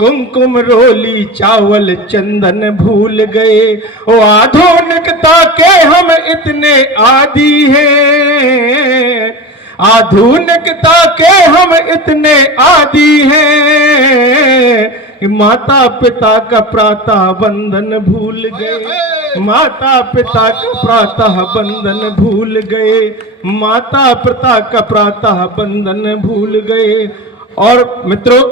कुमकुम रोली चावल चंदन भूल गए। ओ आधुनिकता के हम इतने आदी हैं, आधुनिकता के हम इतने आदी हैं, माता पिता का प्रातः बंधन भूल गए, माता पिता का प्रातः बंधन भूल गए, माता पिता का प्रातः बंधन भूल गए। और मित्रों,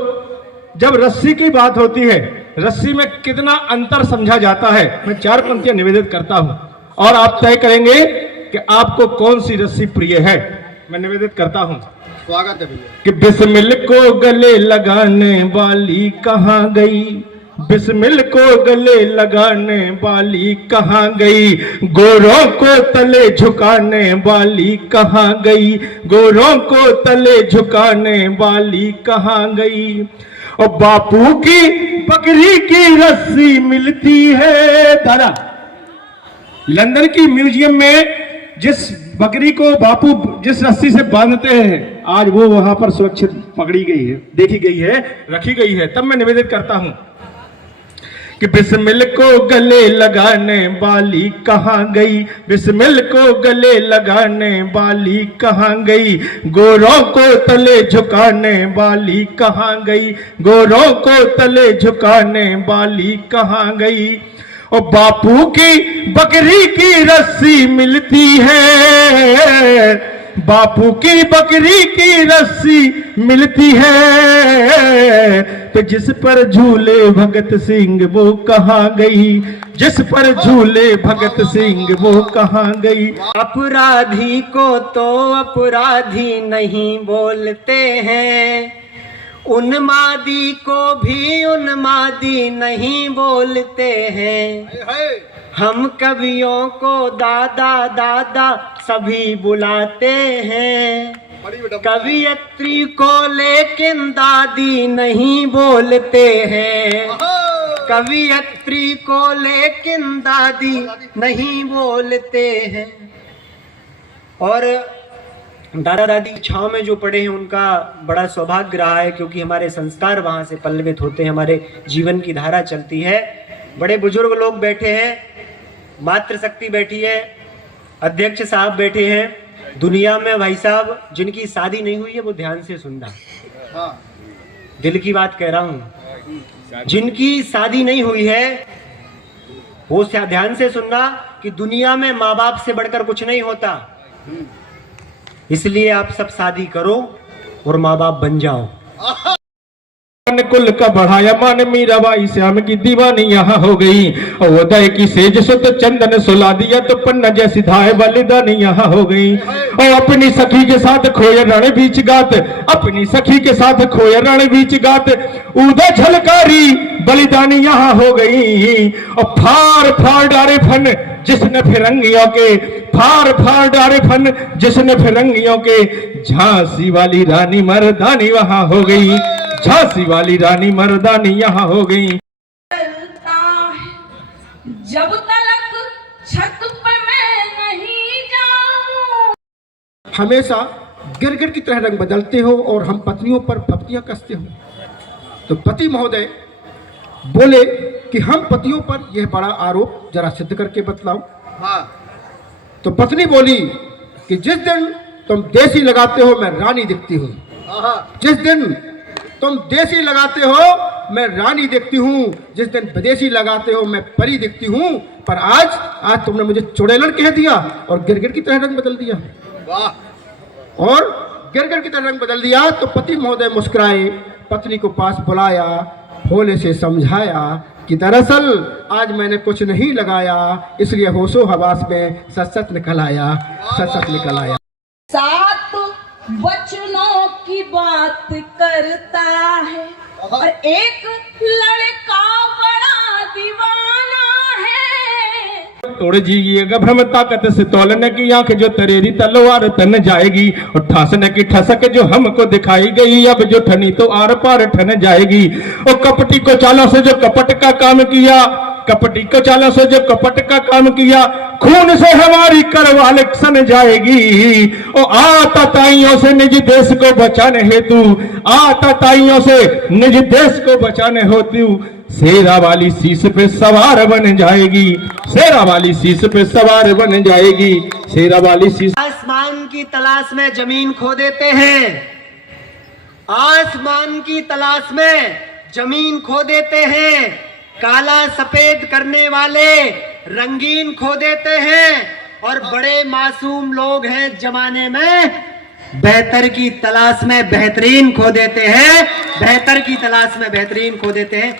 जब रस्सी की बात होती है, रस्सी में कितना अंतर समझा जाता है, मैं 4 पंक्तियां निवेदित करता हूं और आप तय करेंगे कि आपको कौन सी रस्सी प्रिय है। मैं निवेदित करता हूं, स्वागत है भैया। कि बिस्मिल को गले लगाने वाली कहां गई, बिस्मिल को गले लगाने वाली कहां गई, गोरों को तले झुकाने वाली कहां गई, गोरों को तले झुकाने वाली कहां गई। और बापू की बकरी की रस्सी मिलती है दादा। लंदन की म्यूजियम में जिस बकरी को बापू जिस रस्सी से बांधते हैं, आज वो वहां पर सुरक्षित पकड़ी गई है, देखी गई है, रखी गई है। तब मैं निवेदित करता हूं कि बिस्मिल को गले लगाने वाली कहां गई, बिस्मिल को गले लगाने वाली कहां गई, गोरों को तले झुकाने वाली कहां गई, गोरों को तले झुकाने वाली कहां गई। और बापू की बकरी की रस्सी मिलती है, बापू की बकरी की रस्सी मिलती है, तो जिस पर झूले भगत सिंह वो कहां गई, जिस पर झूले भगत सिंह वो कहां गई। अपराधी को तो अपराधी नहीं बोलते हैं, उन्मादी को भी उन्मादी नहीं बोलते हैं, हम कवियों को दादा दादा सभी बुलाते हैं, कवियत्री को लेकिन दादी नहीं बोलते हैं, कवियत्री को लेकिन दादी नहीं बोलते हैं। और दादा दादी की छांव में जो पढ़े हैं उनका बड़ा सौभाग्य रहा है, क्योंकि हमारे संस्कार वहां से पल्लवित होते हैं, हमारे जीवन की धारा चलती है। बड़े बुजुर्ग लोग बैठे हैं, मातृशक्ति बैठी है, अध्यक्ष साहब बैठे हैं। दुनिया में भाई साहब जिनकी शादी नहीं हुई है वो ध्यान से सुनना, दिल की बात कह रहा हूं, जिनकी शादी नहीं हुई है वो ध्यान से सुनना कि दुनिया में माँ बाप से बढ़कर कुछ नहीं होता। इसलिए आप सब शादी करो और माँ बाप बन जाओ। कुल का बढ़ाया मान मीराबाई श्याम की दीवानी यहाँ हो गई, और उदय की सेज सुत चंदन सुला दिया तो पन्ना जैसी धाय बलिदानी यहाँ हो गई। और अपनी सखी के साथ खोए रण बीच गात, अपनी सखी के साथ खोए रण बीच गात, उदय झलकारी बलिदानी यहाँ हो गई। और फार फार डारे फन जिसने फिरंगियों के, फार फार डारे फन जिसने फिरंगियों के, झांसी वाली रानी मर्दानी वहां हो गई, झांसी वाली रानी मर्दानी यहाँ हो गई। जब तलक छत पे मैं नहीं जाऊं। हमेशा गिरगिट की तरह रंग बदलते हो और हम पत्नियों पर पत्नियां कसते हो। तो पति महोदय बोले कि हम पतियों पर यह बड़ा आरोप जरा सिद्ध करके बतलाओ। तो पत्नी बोली कि जिस दिन तुम देसी लगाते हो मैं रानी दिखती हूँ, जिस दिन तुम देसी लगाते हो मैं रानी दिखती हूँ, जिस दिन विदेशी लगाते हो मैं परी दिखती हूँ, पर आज तुमने मुझे चुड़ैलन कह दिया और गिरगिट की तरह रंग बदल दिया। और गिरगिट की तरह रंग बदल दिया। तो पति महोदय मुस्कुराए, पत्नी को पास बुलाया, भोले से समझाया कि दरअसल आज मैंने कुछ नहीं लगाया, इसलिए होशो हवास में सच सच निकल आया, सच सच निकल आया। 7 बचनों की बात करता है और एक लड़का बड़ा दीवाना है। तोड़ जीएगा भ्रम ताकत से तोलने की आंख जो तरेरी तलवार तन जाएगी, और ठासने की ठसक जो हमको दिखाई गई, अब जो ठनी तो आर पार ठन जाएगी। और कपटी को चालों से जो कपट का काम किया, कपटी को चालों से जो कपट का काम किया, खून से हमारी करवाल सन जाएगी। ओ आतताइयों से निज देश को बचाने हेतु, आतताइयों से निज देश को बचाने हेतु शेरा वाली शीश पे सवार बन जाएगी, शेरा वाली शीश पे सवार बन जाएगी, शेरा वाली शीश। आसमान की तलाश में जमीन खो देते हैं, आसमान की तलाश में जमीन खो देते हैं, काला सफेद करने वाले रंगीन खो देते हैं, और बड़े मासूम लोग हैं जमाने में बेहतर की तलाश में बेहतरीन खो देते हैं, बेहतर की तलाश में बेहतरीन खो देते हैं।